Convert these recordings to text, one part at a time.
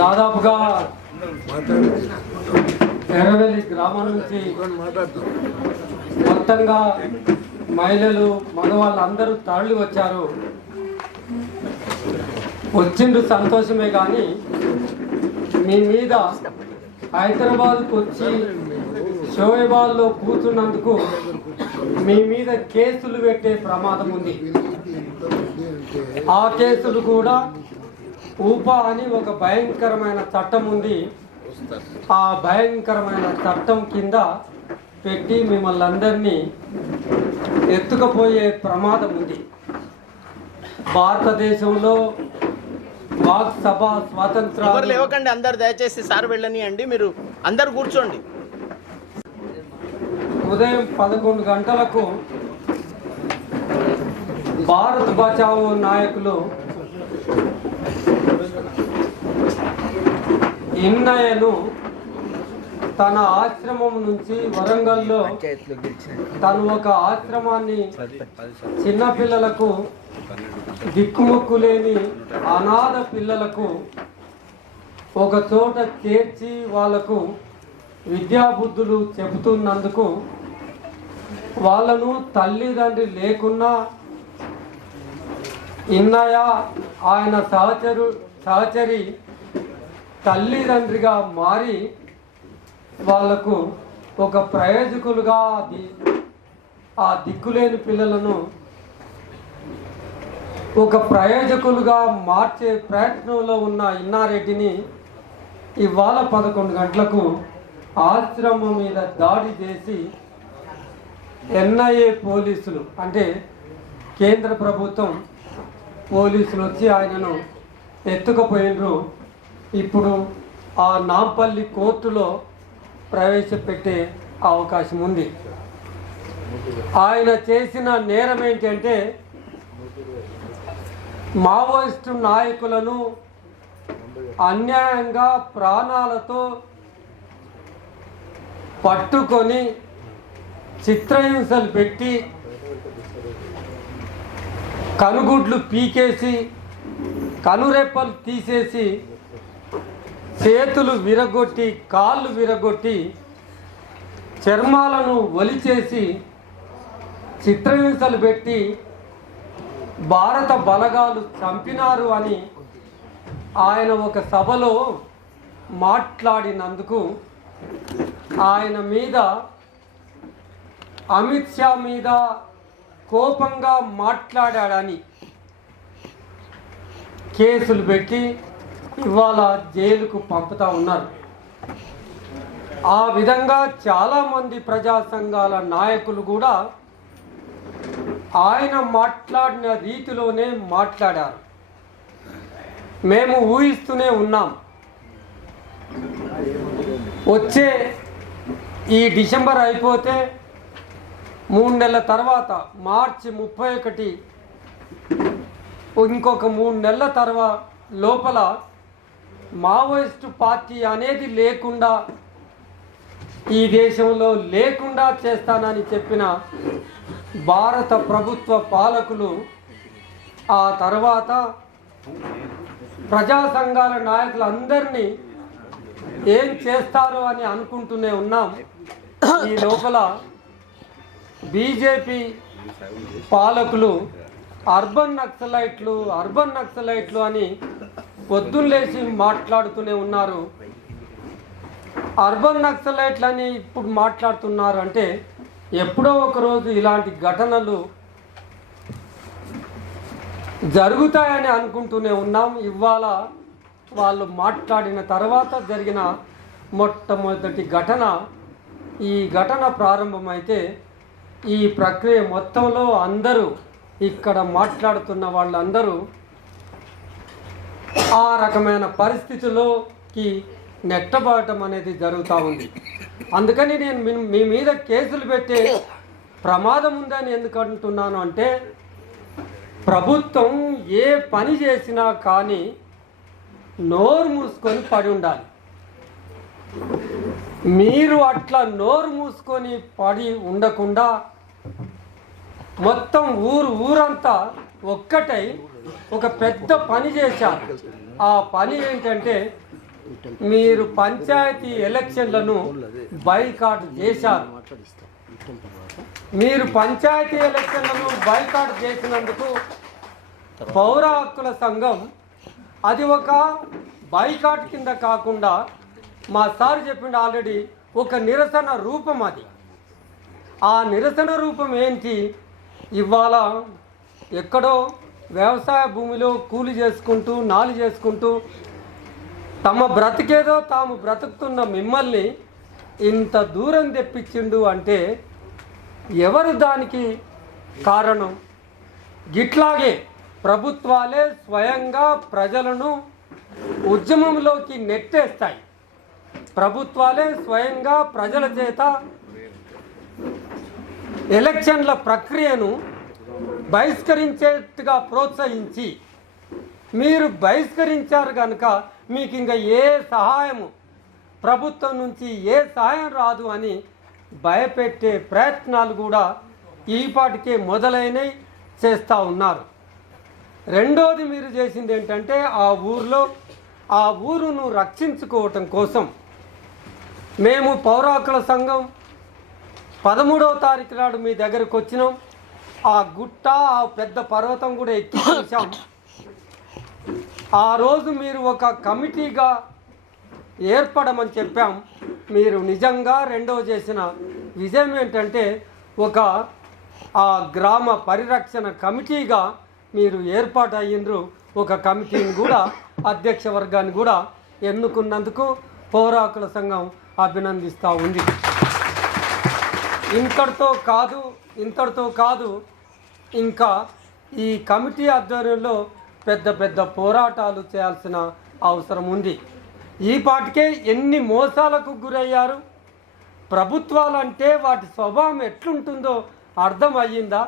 దాదాపుగా ఎర్రవెల్లి గ్రామం నుంచి మొత్తంగా మహిళలు మగవాళ్ళు అందరూ తరలి వచ్చారు. వచ్చిండ్రు సంతోషమే, కానీ మీ మీద హైదరాబాద్కు వచ్చి షోయబాల్లో కూర్చున్నందుకు మీ మీద కేసులు పెట్టే ప్రమాదం ఉంది. ఆ కేసులు కూడా ఊపా అని ఒక భయంకరమైన చట్టం ఉంది. ఆ భయంకరమైన చట్టం కింద పెట్టి మిమ్మల్ని అందరినీ ఎత్తుకుపోయే ప్రమాదం ఉంది. భారతదేశంలో వాక్ సభ స్వాతంత్రం లేవకండి, అందరు దయచేసి సార్ వెళ్ళనియండి, మీరు అందరు కూర్చోండి. ఉదయం 11 గంటలకు భారత్ బచావో నాయకులు ఇన్నయ్యను తన ఆశ్రమం నుంచి వరంగల్లో తను ఒక ఆశ్రమాన్ని చిన్నపిల్లలకు దిక్కుముక్కు లేని అనాథ పిల్లలకు ఒక చోట చేర్చి వాళ్లకు విద్యాబుద్ధులు చెబుతున్నందుకు వాళ్ళను తల్లిదండ్రి లేకున్నా ఇన్నయ్య ఆయన సహచరి తల్లిదండ్రిగా మారి వాళ్లకు ఒక ప్రయోజకులుగా ఆ దిక్కులేని పిల్లలను ఒక ప్రయోజకులుగా మార్చే ప్రయత్నంలో ఉన్న ఇన్నారెడ్డిని ఇవాళ 11 గంటలకు ఆశ్రమం మీద దాడి చేసి ఎన్ఐఏ పోలీసులు అంటే కేంద్ర ప్రభుత్వం పోలీసులు వచ్చి ఆయనను ఎత్తుకుపోయినరు. ఇప్పుడు ఆ నాంపల్లి కోర్టులో ప్రవేశపెట్టే అవకాశం ఉంది. ఆయన చేసిన నేరం ఏంటంటే మావోయిస్టు నాయకులను అన్యాయంగా ప్రాణాలతో పట్టుకొని చిత్రహింసలు పెట్టి కనుగుడ్లు పీకేసి కనురెప్పలు తీసేసి చేతులు విరగొట్టి కాళ్ళు విరగొట్టి చర్మాలను ఒలిచేసి చిత్రహింసలు పెట్టి భారత బలగాలు చంపినారు అని ఆయన ఒక సభలో మాట్లాడినందుకు ఆయన మీద అమిత్ షా మీద కోపంగా మాట్లాడాడని కేసులు పెట్టి ఇవాళ జైలుకు పంపుతా ఉన్నారు. ఆ విధంగా చాలామంది ప్రజా సంఘాల నాయకులు కూడా ఆయన మాట్లాడిన రీతిలోనే మాట్లాడారు. మేము ఊహిస్తూనే ఉన్నాం, వచ్చే ఈ డిసెంబర్ అయిపోతే 3 నెలల తర్వాత మార్చి 31 ఇంకొక 3 నెలల తర్వాత లోపల మావోయిస్టు పార్టీ అనేది లేకుండా ఈ దేశంలో లేకుండా చేస్తానని చెప్పిన భారత ప్రభుత్వ పాలకులు ఆ తర్వాత ప్రజా సంఘాల నాయకులందరినీ ఏం చేస్తారో అని అనుకుంటూనే ఉన్నాం. ఈ లోపల బీజేపీ పాలకులు అర్బన్ నక్సలైట్లు అని పొద్దున్నేసి మాట్లాడుతూనే ఉన్నారు. అర్బన్ నక్సలైట్లు అని ఇప్పుడు మాట్లాడుతున్నారు అంటే ఎప్పుడో ఒకరోజు ఇలాంటి ఘటనలు జరుగుతాయని అనుకుంటూనే ఉన్నాం. ఇవాళ వాళ్ళు మాట్లాడిన తర్వాత జరిగిన మొట్టమొదటి ఘటన, ఈ ఘటన ప్రారంభమైతే ఈ ప్రక్రియ మొత్తంలో అందరూ ఇక్కడ మాట్లాడుతున్న వాళ్ళందరూ ఆ రకమైన పరిస్థితుల్లోకి నెట్టబడటం అనేది జరుగుతూ ఉంది. అందుకని నేను మీ మీద కేసులు పెట్టే ప్రమాదం ఉందని ఎందుకు అంటున్నాను అంటే, ప్రభుత్వం ఏ పని చేసినా కానీ నోరు మూసుకొని పడి ఉండాలి. మీరు అట్లా నోరు మూసుకొని పడి ఉండకుండా మొత్తం ఊరంతా ఒక్కటై ఒక పెద్ద పని చేశారు. ఆ పని ఏంటంటే మీరు పంచాయతీ ఎలక్షన్లను బైకాట్ చేశారు. మీరు పంచాయతీ ఎలక్షన్లను బైకాట్ చేసినందుకు పౌర హక్కుల సంఘం అది ఒక బైకాట్ కింద కాకుండా మా సార్ చెప్పిండు ఆల్రెడీ ఒక నిరసన రూపం. అది ఆ నిరసన రూపం ఏంటి? ఇవాళ ఎక్కడో వ్యవసాయ భూమిలో కూలి చేసుకుంటూ నాలి చేసుకుంటూ తమ బ్రతికేదో తాము బ్రతుకుతున్న మిమ్మల్ని ఇంత దూరం తెప్పించిండు అంటే ఎవరు దానికి కారణం? గిట్లాగే ప్రభుత్వాలే స్వయంగా ప్రజలను ఉద్యమంలోకి నెట్టేస్తాయి. ప్రభుత్వాలే స్వయంగా ప్రజల చేత ఎలక్షన్ల ప్రక్రియను బహిష్కరించేట్టుగా ప్రోత్సహించి మీరు బహిష్కరించారు కనుక మీకు ఇంకా ఏ సహాయము ప్రభుత్వం నుంచి ఏ సహాయం రాదు అని భయపెట్టే ప్రయత్నాలు కూడా ఈపాటికే మొదలైనవి చేస్తూ ఉన్నారు. రెండోది మీరు చేసింది ఏంటంటే ఆ ఊరును రక్షించుకోవటం కోసం మేము పౌర హక్కుల సంఘం 13వ తారీఖు నాడు మీ దగ్గరకు వచ్చినాం. ఆ గుట్ట ఆ పెద్ద పర్వతం కూడా ఎక్కి చూసాం. ఆ రోజు మీరు ఒక కమిటీగా ఏర్పడమని చెప్పాం. మీరు నిజంగా రెండో చేసిన విజయం ఏంటంటే ఆ గ్రామ పరిరక్షణ కమిటీగా మీరు ఏర్పాటు అయ్యిండ్రు. ఒక కమిటీని కూడా అధ్యక్ష వర్గాన్ని కూడా ఎన్నుకున్నందుకు పౌర హక్కుల సంఘం అభినందిస్తూ ఉంది. ఇంతటితో కాదు ఇంకా ఈ కమిటీ ఆధ్వర్యంలో పెద్ద పెద్ద పోరాటాలు చేయాల్సిన అవసరం ఉంది. ఈ పాటికే ఎన్ని మోసాలకు గురయ్యారు. ప్రభుత్వాలంటే వాటి స్వభావం ఎట్లుంటుందో అర్థం అయ్యిందా?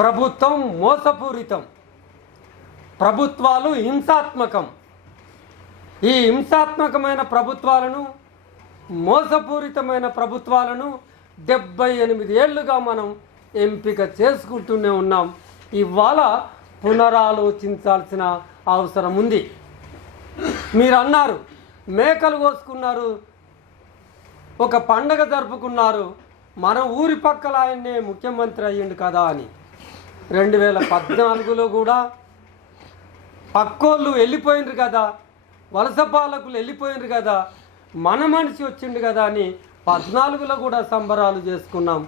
ప్రభుత్వం మోసపూరితం, ప్రభుత్వాలు హింసాత్మకం. ఈ హింసాత్మకమైన ప్రభుత్వాలను, మోసపూరితమైన ప్రభుత్వాలను 78 ఏళ్ళుగా మనం ఎంపిక చేసుకుంటూనే ఉన్నాం. ఇవాళ పునరాలోచించాల్సిన అవసరం ఉంది. మీరు అన్నారు మేకలు కోసుకున్నారు, ఒక పండగ జరుపుకున్నారు, మన ఊరి పక్కల ఆయన్నే ముఖ్యమంత్రి అయ్యిండు కదా అని. 2014లో కూడా పక్కోళ్ళు వెళ్ళిపోయిండ్రు కదా, వలస పాలకులు వెళ్ళిపోయిండ్రు కదా, మన మనిషి వచ్చిండు కదా అని 14లో కూడా సంబరాలు చేసుకున్నాం.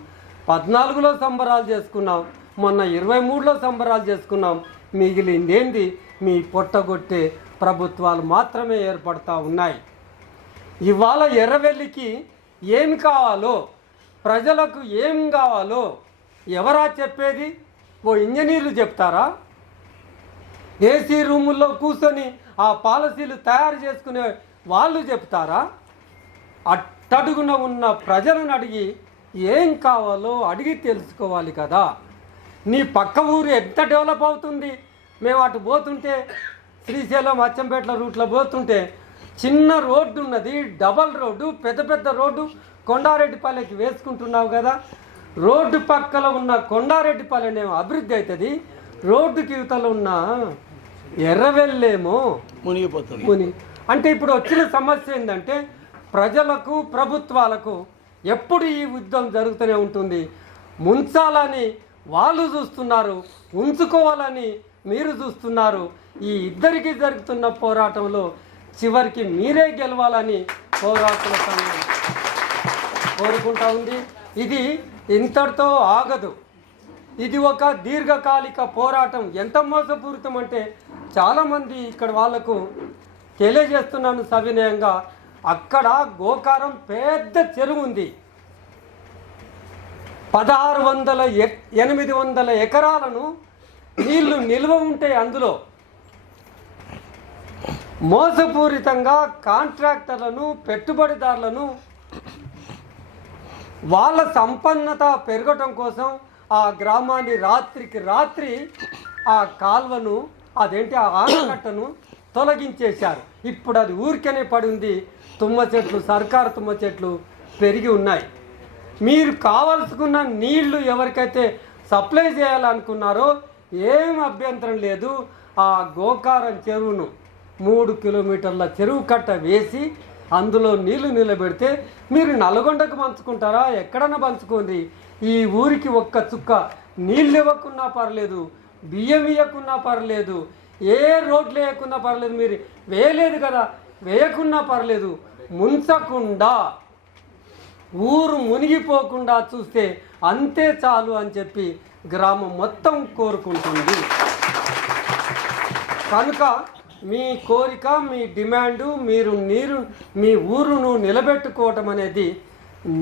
14లో సంబరాలు చేసుకున్నాం, మొన్న 23లో సంబరాలు చేసుకున్నాం. మిగిలిందేంది? మీ పొట్టగొట్టే ప్రభుత్వాలు మాత్రమే ఏర్పడతా ఉన్నాయి. ఇవాళ ఎర్రవెల్లికి ఏమి కావాలో, ప్రజలకు ఏం కావాలో ఎవరా చెప్పేది? ఓ ఇంజనీర్లు చెప్తారా? ఏసీ రూముల్లో కూర్చొని ఆ పాలసీలు తయారు చేసుకునే వాళ్ళు చెప్తారా? అట్టడుగున ఉన్న ప్రజలను అడిగి ఏం కావాలో అడిగి తెలుసుకోవాలి కదా. నీ పక్క ఊరు ఎంత డెవలప్ అవుతుంది. మేము అటు పోతుంటే శ్రీశైలం అచ్చంపేటల రూట్లో పోతుంటే చిన్న రోడ్డు ఉన్నది, డబల్ రోడ్డు, పెద్ద పెద్ద రోడ్డు కొండారెడ్డిపల్లెకి వేసుకుంటున్నావు కదా. రోడ్డు పక్కన ఉన్న కొండారెడ్డిపల్లెనేమో అభివృద్ధి అవుతుంది, రోడ్డుకి యువతల ఉన్న ఎర్రవెల్లేమో మునిగిపోతుంది. అంటే ఇప్పుడు వచ్చిన సమస్య ఏంటంటే ప్రజలకు, ప్రభుత్వాలకు ఎప్పుడు ఈ యుద్ధం జరుగుతూనే ఉంటుంది. ముంచాలని వాళ్ళు చూస్తున్నారు, ఉంచుకోవాలని మీరు చూస్తున్నారు. ఈ ఇద్దరికి జరుగుతున్న పోరాటంలో చివరికి మీరే గెలవాలని పోరాటం కోరుకుంటా ఉంది. ఇది ఇంతటితో ఆగదు. ఇది ఒక దీర్ఘకాలిక పోరాటం. ఎంత మోసపూరితం అంటే చాలామంది ఇక్కడ వాళ్లకు తెలియజేస్తున్నాను సవినయంగా, అక్కడ గోకారం పెద్ద చెరువు ఉంది. 800 ఎకరాలను నీళ్లు నిల్వ ఉంటాయి. అందులో మోసపూరితంగా కాంట్రాక్టర్లను, పెట్టుబడిదారులను వాళ్ళ సంపన్నత పెరగటం కోసం ఆ గ్రామాన్ని రాత్రికి రాత్రి ఆ కాల్వను, ఆ ఆనకట్టను తొలగించేశారు. ఇప్పుడు అది ఊరికనే పడి ఉంది. తుమ్మ చెట్లు, సర్కారు తుమ్మ చెట్లు పెరిగి ఉన్నాయి. మీరు కావలసుకున్న నీళ్లు ఎవరికైతే సప్లై చేయాలనుకున్నారో ఏం అభ్యంతరం లేదు. ఆ గోకారం చెరువును 3 కిలోమీటర్ల చెరువు కట్ట వేసి అందులో నీళ్లు నిలబెడితే మీరు నల్గొండకు పంచుకుంటారా? ఎక్కడన్నా పంచుకోండి. ఈ ఊరికి ఒక్క చుక్క నీళ్ళు ఇవ్వకున్నా పర్లేదు, బియ్యం ఇవ్వకున్నా పర్లేదు, ఏ రోడ్లు వేయకున్నా పర్లేదు, మీరు వేయలేదు కదా, వేయకున్నా పర్లేదు, ముంచకుండా ఊరు మునిగిపోకుండా చూస్తే అంతే చాలు అని చెప్పి గ్రామం మొత్తం కోరుకుంటుంది. కనుక మీ కోరిక, మీ డిమాండు, మీరు మీ ఊరును నిలబెట్టుకోవటం అనేది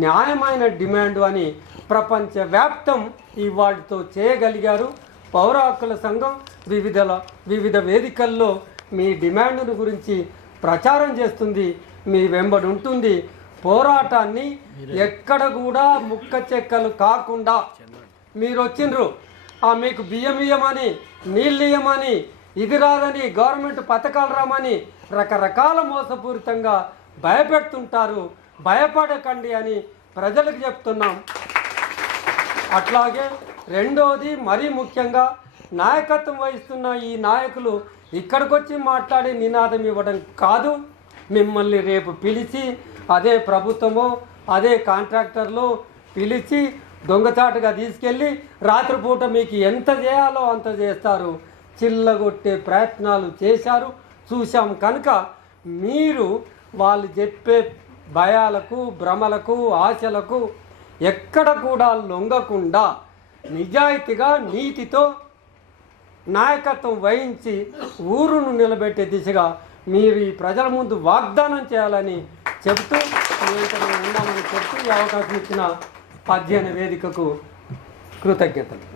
న్యాయమైన డిమాండు అని ప్రపంచవ్యాప్తం ఇవాటితో చేయగలిగారు. పౌర హక్కుల సంఘం వివిధ వేదికల్లో మీ డిమాండ్ను గురించి ప్రచారం చేస్తుంది, మీ వెంబడి ఉంటుంది. పోరాటాన్ని ఎక్కడ కూడా ముక్క చెక్కలు కాకుండా మీరు వచ్చిండ్రు, మీకు బియ్యం ఇయ్యమని, నీళ్ళు ఇయ్యమని, ఇది రాదని, గవర్నమెంట్ పథకాలు రామని రకరకాల మోసపూరితంగా భయపెడుతుంటారు. భయపడకండి అని ప్రజలకు చెప్తున్నాం. అట్లాగే రెండోది మరీ ముఖ్యంగా నాయకత్వం వహిస్తున్న ఈ నాయకులు ఇక్కడికి వచ్చి మాట్లాడి నినాదం ఇవ్వడం కాదు, మిమ్మల్ని రేపు పిలిచి అదే ప్రభుత్వమో అదే కాంట్రాక్టర్లో పిలిచి దొంగచాటుగా తీసుకెళ్ళి రాత్రిపూట మీకు ఎంత చేయాలో అంత చేస్తారు. చిల్లగొట్టే ప్రయత్నాలు చేశారు, చూశాం. కనుక మీరు వాళ్ళు చెప్పే భయాలకు, భ్రమలకు, ఆశలకు ఎక్కడ కూడా లొంగకుండా నిజాయితీగా నీతితో నాయకత్వం వహించి ఊరును నిలబెట్టే దిశగా మీరు ఈ ప్రజల ముందు వాగ్దానం చేయాలని చెబుతూ ఉన్నామని చెప్తూ ఈ అవకాశం ఇచ్చిన అధ్యయన వేదికకు కృతజ్ఞతలు.